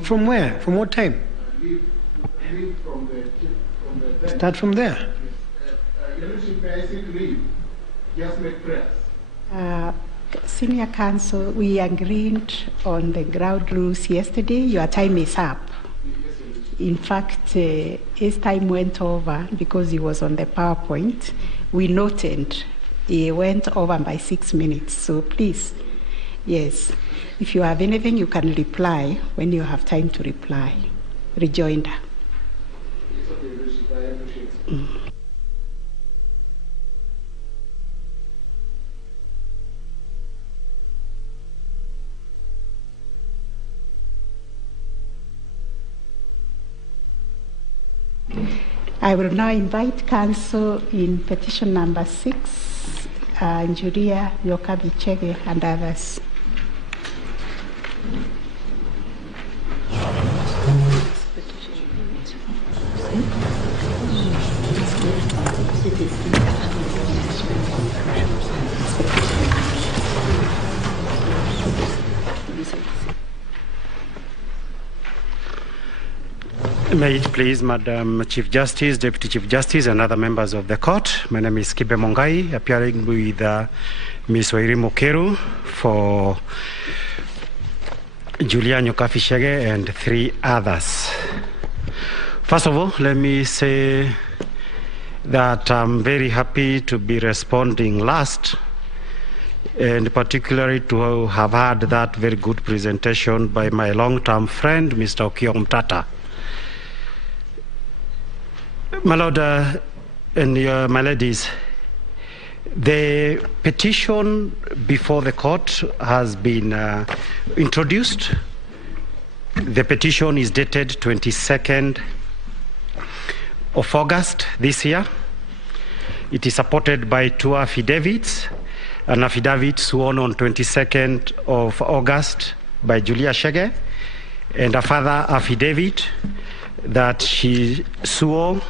From where? From what time? Leave from the bench. Start from there. Your Lordship, I think leave. Just make prayers. Senior Counsel, we agreed on the ground rules yesterday. Your time is up. In fact, his time went over because he was on the PowerPoint. We noted he went over by 6 minutes. So please, yes, if you have anything, you can reply when you have time to reply. Rejoinder. It's okay, Your Lordship, I appreciate it. I will now invite counsel in petition number 6, Julia Yokabi-Chege and others. May it please, Madam Chief Justice, Deputy Chief Justice, and other members of the court. My name is Kibe Mongai, appearing with Ms. Wairi Mukeru for Julia Yokabi-Chege and 3 others. First of all, let me say that I'm very happy to be responding last, and particularly to have had that very good presentation by my long-term friend, Mr. Okiom Tata. My Lord and my ladies, the petition before the court has been introduced. The petition is dated 22nd of August this year. It is supported by 2 affidavits, an affidavit sworn on 22nd of August by Julia Chege, and a further affidavit that she swore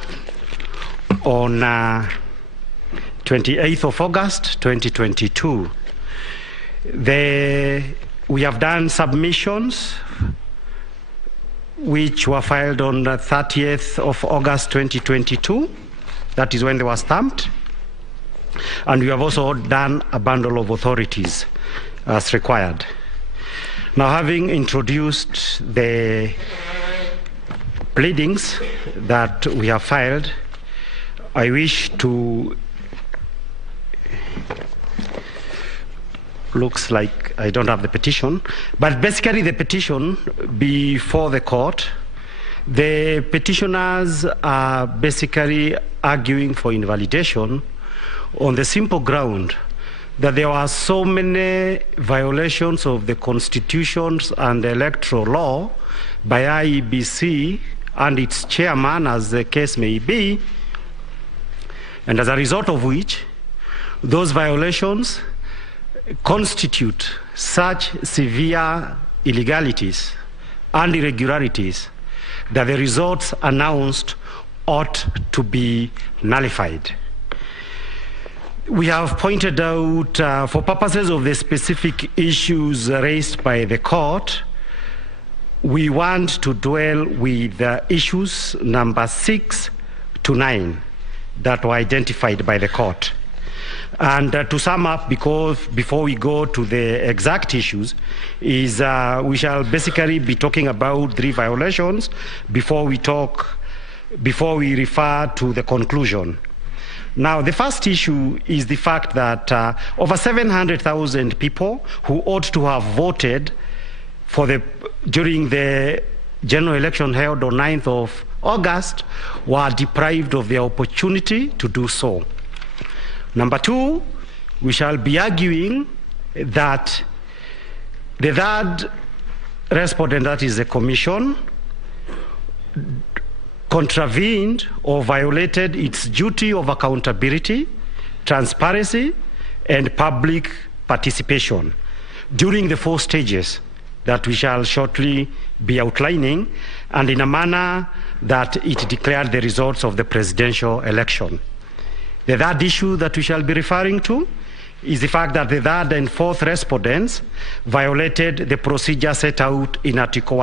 on 28th of August 2022. We have done submissions which were filed on the 30th of August 2022. That is when they were stamped. And we have also done a bundle of authorities as required. Now, having introduced the pleadings that we have filed, I wish to, looks like I don't have the petition, but basically the petition before the court, the petitioners are basically arguing for invalidation on the simple ground that there are so many violations of the constitutions and the electoral law by IEBC and its chairman, as the case may be, and as a result of which, those violations constitute such severe illegalities and irregularities that the results announced ought to be nullified. We have pointed out, for purposes of the specific issues raised by the court, we want to dwell with issues number 6 to 9 that were identified by the court. And to sum up, because before we go to the exact issues, is we shall basically be talking about 3 violations before we refer to the conclusion. Now, the first issue is the fact that over 700,000 people who ought to have voted during the general election held on 9th of August were deprived of the opportunity to do so. Number 2, we shall be arguing that the 3rd respondent, that is the Commission, contravened or violated its duty of accountability, transparency, and public participation during the 4 stages that we shall shortly be outlining, and in a manner that it declared the results of the presidential election. The 3rd issue that we shall be referring to is the fact that the 3rd and 4th respondents violated the procedure set out in Article